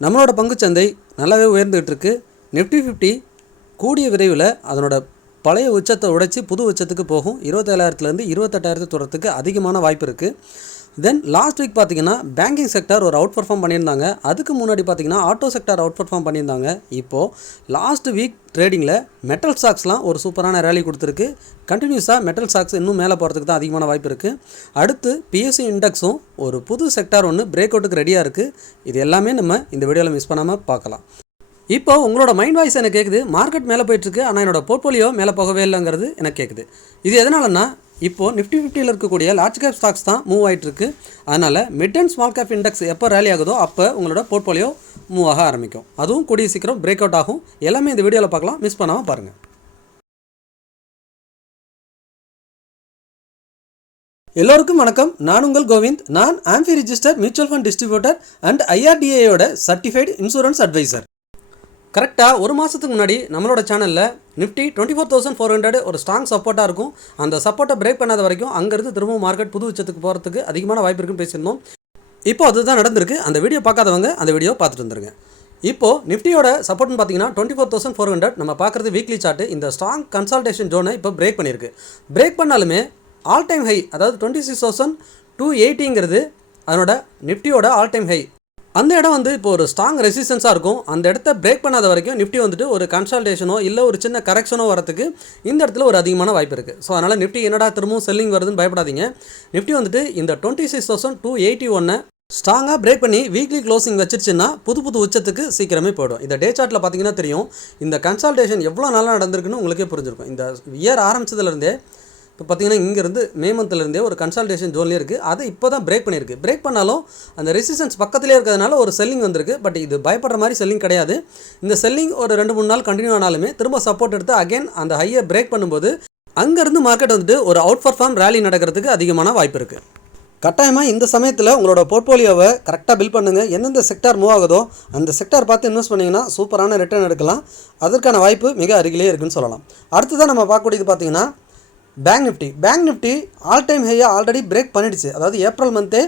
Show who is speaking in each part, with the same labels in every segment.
Speaker 1: நம்மளோட பங்குச்சந்தை நல்லாவே உயர்ந்துகிட்டு இருக்கு நிஃப்டி ஃபிஃப்டி கூடிய விரைவில் அதனோட பழைய உச்சத்தை உடைச்சி புது உச்சத்துக்கு போகும். இருபத்தேழாயிரத்துலேருந்து இருபத்தெட்டாயிரத்து தூரத்துக்கு அதிகமான வாய்ப்பு இருக்குது தென் லாஸ்ட் வீக் பார்த்தீங்கன்னா பேங்கிங் செக்டார் ஒரு அவுட் பர்ஃபார்ம் பண்ணியிருந்தாங்க. அதுக்கு முன்னாடி பார்த்தீங்கன்னா ஆட்டோ செக்டார் அவுட் பர்ஃபார்ம் பண்ணியிருந்தாங்க இப்போது லாஸ்ட் வீக் ட்ரேடிங்கில் மெட்டல் ஸ்டாக்ஸ்லாம் ஒரு சூப்பரான ரேலி கொடுத்துருக்கு. கண்டினியூஸாக மெட்டல் ஸ்டாக்ஸ் இன்னும் மேலே போகிறதுக்கு தான் அதிகமான வாய்ப்பு இருக்குது அடுத்து பிஎஸ்சி இண்டெக்ஸும் ஒரு புது செக்டார் ஒன்று பிரேக் அவுட்டுக்கு ரெடியாக இருக்குது இது எல்லாமே நம்ம இந்த வீடியோவில் மிஸ் பண்ணாமல் பார்க்கலாம். இப்போ உங்களோட மைண்ட் வாய்ஸ் எனக்கு கேட்குது மார்க்கெட் மேலே போயிட்டுருக்கு ஆனால் என்னோட போர்ட்ஃபோலியோ மேலே போகவே இல்லைங்கிறது எனக்கு கேட்குது இது எதனாலன்னா இப்போது நிஃப்டி ஃபிஃப்டியில் இருக்கக்கூடிய லார்ஜ் கேப் ஸ்டாக்ஸ் தான் மூவ் ஆகிட்டுருக்கு அதனால் mid and small cap index எப்போ ரேலி ஆகுதோ அப்போ உங்களோட போர்ட்ஃபோலியோ மூவ் ஆக ஆரம்பிக்கும். அதுவும் கூடிய சீக்கிரம் பிரேக் அவுட் ஆகும். எல்லாமே இந்த வீடியோவில் பார்க்கலாம். மிஸ் பண்ணாமல் பாருங்கள் எல்லோருக்கும் வணக்கம். நான் உங்கள் கோவிந்த். நான் AMFI register mutual fund distributor and ஐஆர்டிஏயோட certified insurance advisor கரெக்டாக ஒரு மாதத்துக்கு முன்னாடி நம்மளோட சேனலில் Nifty twenty four thousand four hundred ஒரு ஸ்ட்ராங் சப்போர்ட்டாக இருக்கும். அந்த சப்போர்ட்டை பிரேக் பண்ணாத வரைக்கும் அங்கேருந்து திரும்பவும் மார்க்கெட் புது உச்சத்துக்கு போகிறதுக்கு அதிகமான வாய்ப்பு இருக்குன்னு பேசியிருந்தோம். இப்போ அதுதான் நடந்திருக்கு. அந்த வீடியோ பார்க்காதவங்க அந்த வீடியோ பார்த்துட்டு வந்துருங்க. இப்போது நிஃப்டியோட சப்போர்ட்னு பார்த்தீங்கன்னா twenty four thousand four hundred நம்ம பார்க்குறது வீக்லி சார்ட் இந்த ஸ்ட்ராங் கன்சல்டேஷன் ஜோனை இப்போ பிரேக் பண்ணியிருக்கு. பிரேக் பண்ணாலுமே ஆல் டைம் ஹை அதாவது டுவெண்ட்டி சிக்ஸ் தௌசண்ட் டூ எயிட்டிங்கிறது அதனோட நிஃப்டியோட ஆல் டைம் ஹை அந்த இடம் வந்து இப்போ ஒரு ஸ்ட்ராங் ரெசிஸ்டன்ஸாக இருக்கும். அந்த இடத்த பிரேக் பண்ணாத வரைக்கும் நிஃப்டி வந்துட்டு ஒரு கன்சல்டேஷனோ இல்லை ஒரு சின்ன கரெக்ஷனோ வரத்துக்கு இந்த இடத்துல ஒரு அதிகமான வாய்ப்பு இருக்குது ஸோ அதனால் நிஃப்டி என்னடா திரும்பவும் செல்லிங் வருதுன்னு பயப்படாதீங்க. நிஃப்டி வந்துட்டு இந்த twenty six thousand two eighty ஒன்னை ஸ்ட்ராங்காக பிரேக் பண்ணி வீக்லி க்ளோசிங் வச்சிருச்சுன்னா புது புது உச்சத்துக்கு சீக்கிரமே போயிடும். இந்த டே சார்ட்டில் பார்த்தீங்கன்னா தெரியும். இந்த கன்சல்டேஷன் எவ்வளோ நாளாக நடந்திருக்குன்னு உங்களுக்கே புரிஞ்சிருக்கும். இந்த இயர் ஆரம்பிச்சதுலேருந்தே இப்போ பார்த்தீங்கன்னா இங்கேருந்து மே மந்த்லேருந்தே ஒரு கன்சல்டேஷன் ஜோன்லேயே இருக்குது அதை இப்போ தான் பிரேக் பண்ணியிருக்கு. பிரேக் பண்ணாலும் அந்த ரெசிஸ்டன்ஸ் பக்கத்துலேயே இருக்கிறதுனால ஒரு செல்லிங் வந்திருக்கு. பட் இது பயப்படுற மாதிரி செல்லிங் கிடையாது. இந்த செல்லிங் ஒரு ரெண்டு மூணு நாள் கண்டினியூ ஆனாலுமே திரும்ப சப்போர்ட் எடுத்து அகைன் அந்த ஹையை பிரேக் பண்ணும்போது அங்கேருந்து மார்க்கெட் வந்துட்டு ஒரு அவுட் பர்ஃபார்ம் ரேலி நடக்கிறதுக்கு அதிகமான வாய்ப்பு இருக்குது கட்டாயமாக இந்த சமயத்தில் உங்களோட போர்ட்ஃபோலியோவை கரெக்டாக பில் பண்ணுங்கள் எந்தெந்த செக்டார் மூவ் ஆகுதோ அந்த செக்டார் பார்த்து இன்வெஸ்ட் பண்ணிங்கன்னா சூப்பரான ரிட்டர்ன் எடுக்கலாம். அதற்கான வாய்ப்பு மிக அருகிலே இருக்குன்னு சொல்லலாம். அடுத்ததான் நம்ம பார்க்கக்கூடியது பார்த்திங்கன்னா bank Nifty bank Nifty all time ஹையை already break பண்ணிடுச்சு. அதாவது ஏப்ரல் மந்த்தே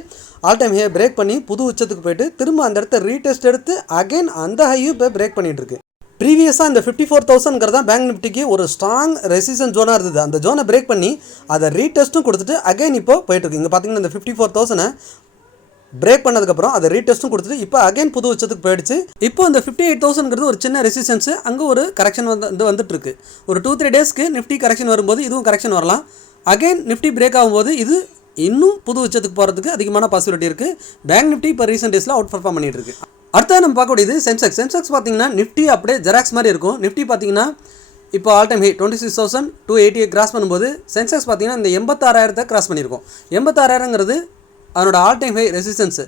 Speaker 1: ஆல் டைம் ஹையை பிரேக் பண்ணி புது உச்சத்துக்கு போயிட்டு திரும்ப அந்த இடத்த ரீடெஸ்ட் எடுத்து அகைன் அந்த ஹையும் இப்போ பிரேக் பண்ணிகிட்ருக்கு ப்ரீவியஸாக இந்த ஃபிஃப்டி ஃபோர் தௌசண்ட்ங்கிறது தான் பேங்க் நிஃப்டிக்கு ஒரு ஸ்ட்ராங் ரெசிஸ்டன் ஜோனாக இருந்தது. அந்த ஜோனை பிரேக் பண்ணி அதை ரீடெஸ்ட்டும் கொடுத்துட்டு அகைன் இப்போ போயிட்டுருக்கு இங்கே பார்த்தீங்கன்னா இந்த ஃபிஃப்டி ஃபோர் தௌசண்டை பிரேக் பண்ணதுக்கப்புறம் அதை ரீடெஸ்ட்டும் கொடுத்துட்டு இப்போ அகைன் புது உச்சத்துக்கு போயிடுச்சு. இப்போ இந்த ஃபிஃப்டி எயிட் தௌசண்ட்ங்கிறது ஒரு சின்ன ரெசிஸ்டன்ஸ் அங்கே ஒரு கரெக்ஷன் வந்து வந்துட்டு இருக்கு ஒரு டூ த்ரீ டேஸ்க்கு நிஃப்டி கரெக்ஷன் வரும்போது இதுவும் கரெக்ஷன் வரலாம். அகைன் நிஃப்டி பிரேக் ஆகும்போது இது இன்னும் புது உச்சத்துக்கு போகிறதுக்கு அதிகமான பாசிபிலிட்டி இருக்குது பேங்க் நிஃப்டி இப்போ ரீசெண்ட் டேஸில் அவுட் பர்ஃபார்ம் பண்ணிட்டு இருக்கு அடுத்தது நம்ம பார்க்கக்கூடியது சென்செக்ஸ் சென்செக்ஸ் பார்த்தீங்கன்னா நிஃப்டி அப்படியே ஜெராக்ஸ் மாதிரி இருக்கும். நிஃப்டி பார்த்தீங்கன்னா இப்போ all time high twenty six thousand two எயிட்டியை cross பண்ணும்போது சென்செக்ஸ் பார்த்தீங்கன்னா இந்த எண்பத்தாறாயிரத்தை கிராஸ் பண்ணியிருக்கோம். எண்பத்தாறாயிரங்கிறது அதனோட ஆல் டைம் ஹை ரெசிஸ்டன்ஸு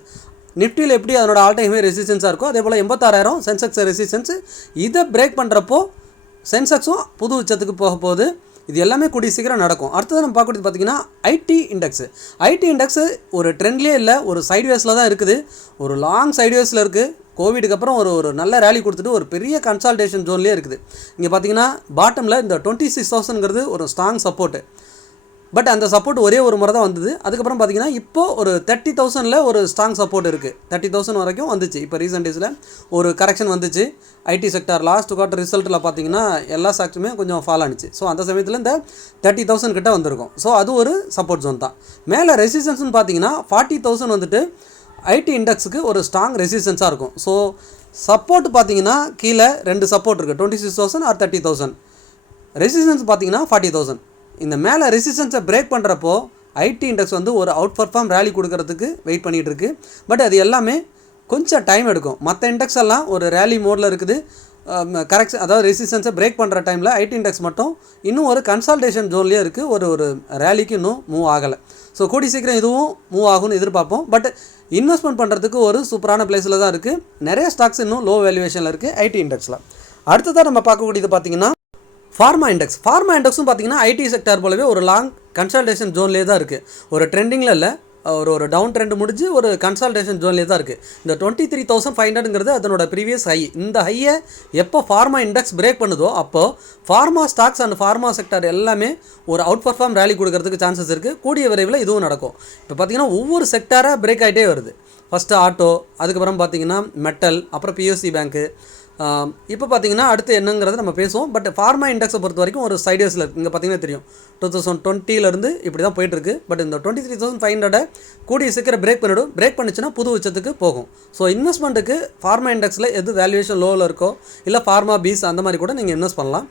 Speaker 1: நிஃப்டியில் எப்படி அதனோட ஆல் டைம் ஹை ரெசிஸ்டன்ஸாக இருக்கோ அதே போல் எண்பத்தாறாயிரம் சென்செக்ஸ் ரெசிஸ்டன்ஸு இதை பிரேக் பண்ணுறப்போ சென்செக்ஸும் புது உச்சத்துக்கு போக போகுது. இது எல்லாமே கூடிய சீக்கிரம் நடக்கும். அடுத்தது நம்ம பார்க்கறது பார்த்தீங்கன்னா ஐடி இண்டெக்ஸு ஐடி இண்டெக்ஸு ஒரு ட்ரெண்ட்லேயே இல்லை ஒரு சைட்வேஸில் தான் இருக்குது. ஒரு லாங் சைட்வேஸில் இருக்குது கோவிடுக்கு அப்புறம் ஒரு ஒரு நல்ல ரேலி கொடுத்துட்டு ஒரு பெரிய கன்சால்டேஷன் ஜோன்லேயே இருக்குது. இங்கே பார்த்தீங்கன்னா பாட்டமில் இந்த டுவெண்ட்டி சிக்ஸ் தௌசண்ட்ங்கிறது ஒரு ஸ்ட்ராங் சப்போர்ட்டு பட் அந்த சப்போர்ட் ஒரே ஒரு முறை தான் வந்தது. அதுக்கப்புறம் பார்த்தீங்கன்னா இப்போ ஒரு தேர்ட்டி தௌசண்டில் ஒரு ஸ்ட்ராங் சப்போர்ட் இருக்குது தேர்ட்டி தௌசண்ட் வரைக்கும் வந்துச்சு. இப்போ ரீசெண்ட் டேஸில் ஒரு கரெக்ஷன் வந்துச்சு. ஐடி செக்டார் லாஸ்ட் குவார்ட்டர் ரிசல்ட்டில் பார்த்தீங்கன்னா எல்லா ஸ்டாக்ஸுமே கொஞ்சம் ஃபால் ஆனிச்சு. ஸோ அந்த சமயத்தில் இந்த தேர்ட்டி தௌசண்ட் கிட்ட வந்திருக்கும். ஸோ அது ஒரு சப்போர்ட் ஜோன் தான். மேலே ரெசிஸ்டன்ஸ்னு பார்த்தீங்கன்னா ஃபார்ட்டி தௌசண்ட் வந்துட்டு ஐடி இண்டெக்ஸுக்கு ஒரு ஸ்ட்ராங் ரெசிஸ்டன்ஸாக இருக்கும். ஸோ சப்போர்ட் பார்த்தீங்கன்னா கீழே ரெண்டு சப்போர்ட் இருக்குது twenty six thousand or thirty thousand resistance பார்த்தீங்கன்னா ஃபார்ட்டி தௌசண்ட் இந்த மேலே ரெசிஸ்டன்ஸை பிரேக் பண்ணுறப்போ ஐடி இண்டெக்ஸ் வந்து ஒரு அவுட் பர்ஃபார்ம் ரேலி கொடுக்கறதுக்கு வெயிட் பண்ணிகிட்டு இருக்கு. பட் அது எல்லாமே கொஞ்சம் டைம் எடுக்கும். மற்ற இண்டெக்ஸ் எல்லாம் ஒரு ரேலி மோடில் இருக்குது. கரெக்ட் அதாவது ரெசிஸ்டன்ஸை பிரேக் பண்ணுற டைமில் ஐடி இண்டெக்ஸ் மட்டும் இன்னும் ஒரு கன்சல்டேஷன் ஜோன்லேயே இருக்குது ஒரு ஒரு ரேலிக்கு இன்னும் மூவ் ஆகலை. ஸோ கூடி சீக்கிரம் இதுவும் மூவ் ஆகும்னு எதிர்பார்ப்போம். பட் இன்வெஸ்ட்மெண்ட் பண்ணுறதுக்கு ஒரு சூப்பரான பிளேஸில் தான் இருக்குது நிறைய ஸ்டாக்ஸ் இன்னும் லோ வேல்யூவேஷனில் இருக்குது ஐடி இண்டெக்ஸில் அடுத்ததாக நம்ம பார்க்கக்கூடியது பார்த்திங்கன்னா ஃபார்மா இண்டெக்ஸ் ஃபார்மா இண்டெக்ஸும் பார்த்தீங்கன்னா ஐடி செக்டார் போலவே ஒரு லாங் கன்சல்டேஷன் ஜோன்லேயே தான் இருக்குது ஒரு ட்ரெண்டிங்கில் இல்லை ஒரு ஒரு டவுன் ட்ரெண்ட் முடிஞ்சு ஒரு கன்சல்டேஷன் ஜோன்லேயே தான் இருக்குது இந்த டுவெண்ட்டி த்ரீ தௌசண்ட் ஃபைவ் ஹண்ட்ரட்ங்கிறது அதனோட ப்ரீவியஸ் ஹை இந்த ஹையை எப்போ ஃபார்மா இண்டெக்ஸ் பிரேக் பண்ணுதோ அப்போது pharma stocks and pharma sector எல்லாமே ஒரு அவுட் பர்ஃபார்ம் ரேலி கொடுக்கறதுக்கு சான்சஸ் இருக்குது கூடிய விரைவில் இதுவும் நடக்கும். இப்போ பார்த்தீங்கன்னா ஒவ்வொரு செக்டாராக பிரேக் ஆகிட்டே வருது. ஃபஸ்ட்டு ஆட்டோ அதுக்கப்புறம் பார்த்தீங்கன்னா மெட்டல் அப்புறம் பிஎஸ்சி பேங்க்கு இப்போ பார்த்தீங்கன்னா அடுத்து என்னங்கிறத நம்ம பேசுவோம். பட் ஃபார்மா இண்டெக்ஸை பொறுத்த வரைக்கும் ஒரு சைடர்ஸில் இருக்குது இங்கே பார்த்தீங்கன்னா தெரியும். டூ தௌசண்ட் டுவெண்ட்டிலேருந்து இப்படி தான் போயிட்டுருக்கு பட் இந்த டுவெண்ட்டி த்ரீ தௌசண்ட் ஃபைவ் ஹண்ட்ரடை கூடிய சீக்கிரம் பிரேக் பண்ணிவிடும் பிரேக் பண்ணிச்சுன்னா புது உச்சத்துக்கு போகும். ஸோ இன்வெஸ்ட்மெண்ட்டுக்கு ஃபார்மா இண்டெக்ஸில் எது வேல்யூவேஷன் லோவில் இருக்கோ இல்லை ஃபார்மா பீஸ் அந்த மாதிரி கூட நீங்கள் இன்வெஸ்ட் பண்ணலாம்.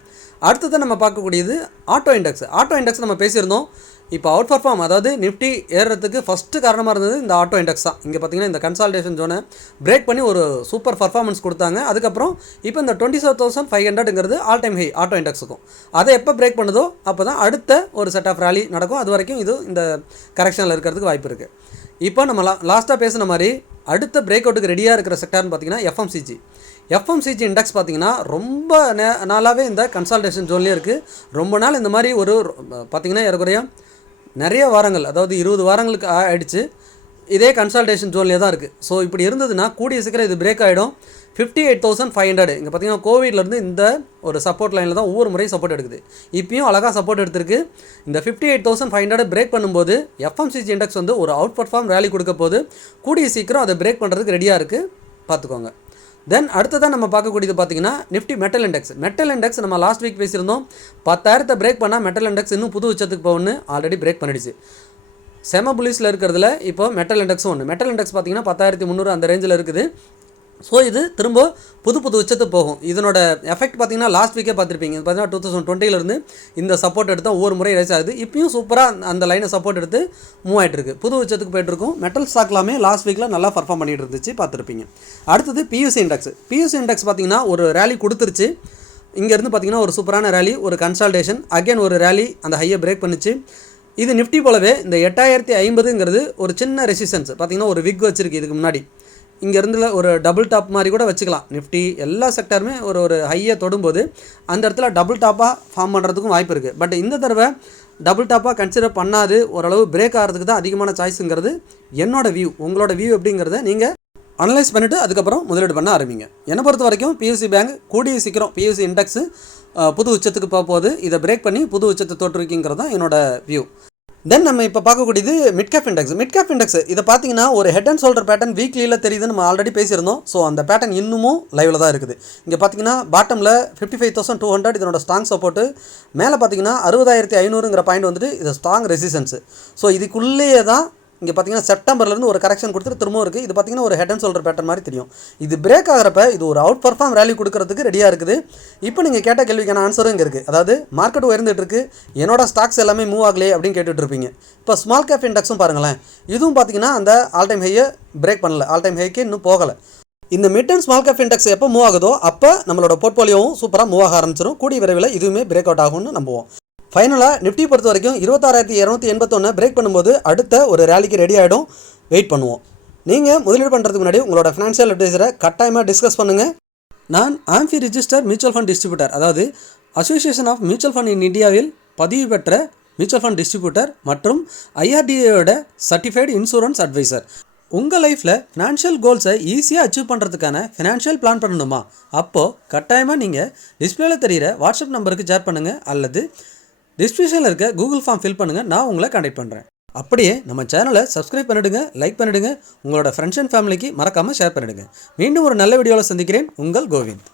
Speaker 1: அடுத்தது நம்ம பார்க்கக்கூடியது ஆட்டோ இண்டெக்ஸ் ஆட்டோ இண்டெக்ஸ் நம்ம பேசியிருந்தோம். இப்போ அவுட் பர்ஃபார்ம் அதாவது நிஃப்டி ஏறுறதுக்கு ஃபஸ்ட்டு காரணமாக இருந்தது இந்த ஆட்டோ இண்டெக்ஸ் தான். இங்கே பார்த்தீங்கன்னா இந்த கன்சால்டேஷன் ஜோனை பிரேக் பண்ணி ஒரு சூப்பர் பர்ஃபார்மன்ஸ் கொடுத்தாங்க. அதுக்கப்புறம் இப்போ இந்த டுவெண்ட்டி செவன் தௌசண்ட் ஃபைவ் ஹண்ட்ரட்ங்கிறது ஆல் டைம் ஹை ஆட்டோ இண்டெக்ஸுக்கும் அதை எப்போ பிரேக் பண்ணுதோ அப்போ தான் அடுத்த ஒரு செட் ஆஃப் ரேலி நடக்கும். அது வரைக்கும் இது இந்த கரெக்ஷனில் இருக்கிறதுக்கு வாய்ப்பு இருக்குது இப்போ நம்ம லா லாஸ்ட்டாக பேசின மாதிரி அடுத்த பிரேக் அவுட்டுக்கு ரெடியாக இருக்கிற செக்டார்னு பார்த்தீங்கன்னா எஃப்எம்சிஜி எஃப்எம்சிஜி இண்டெக்ஸ் பார்த்தீங்கன்னா ரொம்ப நே நாளாகவே இந்த கன்சல்டேஷன் ஜோன்லேயே இருக்குது ரொம்ப நாள் இந்த மாதிரி ஒரு பார்த்தீங்கன்னா ஏறக்குறைய நிறைய வாரங்கள் அதாவது இருபது வாரங்களுக்கு ஆயிடுச்சு. இதே கன்சல்டேஷன் ஜோன்லேயே தான் இருக்குது ஸோ இப்படி இருந்ததுன்னா கூடிய சீக்கிரம் இது பிரேக் ஆகிடும் fifty eight thousand five hundred இங்கே பார்த்தீங்கன்னா கோவிட்லேருந்து இந்த ஒரு சப்போர்ட் லைனில் தான் ஒவ்வொரு முறையும் சப்போர்ட் எடுக்குது. இப்பயும் அழகாக சப்போர்ட் எடுத்திருக்கு. இந்த fifty eight thousand five hundred break பண்ணும்போது எஃப்எம்சிஜி இண்டெக்ஸ் வந்து ஒரு அவுட் பர்ஃபார்ம் ரேலி கொடுக்க போது கூடிய சீக்கிரம் அதை பிரேக் பண்ணுறதுக்கு ரெடியாக இருக்குது பார்த்துக்கோங்க. தென் அடுத்ததான் நம்ம பார்க்கக்கூடியது பார்த்தீங்கன்னா Nifty metal index metal index நம்ம லாஸ்ட் வீக் பேசியிருந்தோம். பத்தாயிரத்தை பிரேக் பண்ணால் மெட்டல் இண்டெக்ஸ் இன்னும் புது உச்சத்துக்கு போகணும்னு ஆல்ரெடி பிரேக் பண்ணிடுச்சு. செம புலிஸில் இருக்கிறதுல இப்போ மெட்டல் இண்டெக்ஸும் ஒன்று மெட்டல் இண்டெக்ஸ் பார்த்தீங்கன்னா பத்தாயிரத்தி முந்நூறு அந்த ரேஞ்சில் இருக்குது. ஸோ இது திரும்ப புது புது உச்சத்துக்கு போகும். இதனோட எஃபெக்ட் பார்த்தீங்கன்னா லாஸ்ட் வீக்கே பார்த்துருப்பீங்க. பார்த்தீங்கன்னா டூ தௌசண்ட் டுவெண்ட்டிலேருந்து இந்த சப்போர்ட் எடுத்தால் ஒவ்வொரு முறை ரைஸ் ஆகுது. இப்பயும் சூப்பராக அந்த லைனை சப்போர்ட் எடுத்து மூவ் ஆகிட்டு இருக்கு. புது உச்சத்துக்கு போயிட்டுருக்கும் மெட்டல் ஸ்டாக்லாமே லாஸ்ட் வீக்கில் நல்லா பர்ஃபார்ம் பண்ணிட்டு இருந்துச்சு பார்த்துருப்பீங்க. அடுத்தது பியூசி இண்டெக்ஸ் பியூசி இண்டெக்ஸ் பார்த்தீங்கன்னா ஒரு ரேலி கொடுத்துருச்சு. இங்கேருந்து பார்த்தீங்கன்னா ஒரு சூப்பரான ரேலி ஒரு கன்சல்டேஷன் அகைன் ஒரு ரேலி அந்த ஹையை பிரேக் பண்ணிச்சு. இது நிஃப்டி போலவே இந்த எட்டாயிரத்தி ஐம்பதுங்கிறது ஒரு சின்ன ரெசிஸ்டன்ஸ் பார்த்தீங்கன்னா ஒரு விக் வச்சிருக்கு இதுக்கு முன்னாடி. இங்கேருந்துல ஒரு டபுள் டாப் மாதிரி கூட வச்சுக்கலாம். நிஃப்டி எல்லா செக்டருமே ஒரு ஒரு ஹையை தொடும்போது அந்த இடத்துல டபுள் டாப்பாக ஃபார்ம் பண்ணுறதுக்கும் வாய்ப்பு இருக்குது பட் இந்த தடவை டபுள் டாப்பாக கன்சிடர் பண்ணாது. ஓரளவு பிரேக் ஆகிறதுக்கு தான் அதிகமான சாய்ஸுங்கிறது என்னோட வியூ உங்களோட வியூ எப்படிங்கிறத நீங்கள் அனலைஸ் பண்ணிவிட்டு அதுக்கப்புறம் முதலீடு பண்ண ஆரம்பிங்க. என்னை பொறுத்த வரைக்கும் பியூசி பேங்க் கூடிய சீக்கிரம் பியூசி இண்டெக்ஸு புது உச்சத்துக்கு போக போகுது இதை பிரேக் பண்ணி புது உச்சத்தை தொற்றுவிக்குங்கிறது தான் என்னோட வியூ தென் நம்ம இப்போ பார்க்கக்கூடியது மிட்கேப் இண்டெக்ஸ் மிட்கேப் இண்டெக்ஸ் இதை பார்த்தீங்கன்னா ஒரு ஹெட் அண்ட் ஷோல்டர் பேட்டர்ன் வீக்லியில் தெரியுது நம்ம ஆல்ரெடி பேசியிருந்தோம். ஸோ அந்த பேட்டர்ன் இன்னமும் லைவில் தான் இருக்குது. இங்கே பார்த்தீங்கன்னா பாட்டமில் fifty five thousand two hundred இதனோட ஸ்ட்ராங் சப்போர்ட்டு மேலே பார்த்தீங்கன்னா அறுபதாயிரத்தி ஐநூறுங்கிற பாயிண்ட் வந்துட்டு இது ஸ்ட்ராங் ரெசிஸ்டன்ஸ் ஸோ இதுக்குள்ளேயே தான் இங்கே பார்த்தீங்கன்னா செப்டம்பர்லேருந்து ஒரு கரெக்ஷன் கொடுத்துட்டு திரும்பவும் இருக்குது இது பார்த்தீங்கன்னா ஒரு ஹெட் அண்ட் ஷோல்டர் பேட்டர் மாதிரி தெரியும். இது பிரேக் ஆகிறப்ப இது ஒரு அவுட் பர்ஃபார்ம் ரேலி கொடுக்கறதுக்கு ரெடியாக இருக்குது. இப்போ நீங்கள் கேட்ட கேள்விக்கான ஆன்சரும் இங்கே இருக்குது அதாவது மார்க்கெட் உயர்ந்துட்டு இருக்கு. என்னோட ஸ்டாக்ஸ் எல்லாமே மூவ் ஆகலையே அப்படின்னு கேட்டுட்ருப்பீங்க இப்போ ஸ்மால் கேப் இண்டெக்ஸும் பாருங்களேன். இதுவும் பார்த்தீங்கன்னா அந்த ஆல் டைம் ஹையை பிரேக் பண்ணல. ஆல் டைம் ஹைக்கு இன்னும் போகலை. இந்த mid and small cap index எப்போ மூவ் ஆகுதோ அப்போ நம்மளோட போர்ட்போலியோவும் சூப்பராக மூவ் ஆக ஆரம்பிச்சிடும் கூடிய விரைவில் இதுவுமே பிரேக் அவுட் ஆகும்னு நம்புவோம். ஃபைனலாக நிஃப்டி பொறுத்த வரைக்கும் இருபத்தாறாயிரத்தி இரநூத்தி எண்பத்தொன்று பிரேக் பண்ணும்போது அடுத்த ஒரு ரேலிக்கு ரெடி ஆகிடும் வெயிட் பண்ணுவோம். நீங்கள் முதலீடு பண்ணுறதுக்கு முன்னாடி உங்களோட ஃபினான்ஷியல் அட்வைசரை கட்டாயமாக டிஸ்கஸ் பண்ணுங்கள் நான் AMFI register mutual fund distributor அதாவது association of mutual fund in இந்தியாவில் பதிவு பெற்ற மியூச்சுவல் ஃபண்ட் டிஸ்ட்ரிபியூட்டர் மற்றும் ஐஆர்டிஏயோட சர்டிஃபைடு இன்சூரன்ஸ் அட்வைசர் உங்கள் லைஃப்பில் ஃபினான்ஷியல் கோல்ஸை ஈஸியாக அச்சீவ் பண்ணுறதுக்கான ஃபினான்ஷியல் பிளான் பண்ணணுமா? அப்போது கட்டாயமாக நீங்கள் டிஸ்பிளேல தெரிகிற வாட்ஸ்அப் நம்பருக்கு ஷேர் பண்ணுங்கள் அல்லது டிஸ்கிரிப்ஷனில் இருக்க கூகுள் ஃபார்ம் ஃபில் பண்ணுங்கள் நான் உங்களை கண்டெக்ட் பண்ணுறேன் அப்படியே நம்ம சேனலை சப்ஸ்கிரைப் பண்ணிவிடுங்க லைக் பண்ணிவிடுங்க உங்களோட ஃப்ரெண்ட்ஸ் அண்ட் ஃபேமிலிக்கு மறக்காமல் ஷேர் பண்ணிவிடுங்க மீண்டும் ஒரு நல்ல வீடியோவில் சந்திக்கிறேன். உங்கள் கோவிந்த்.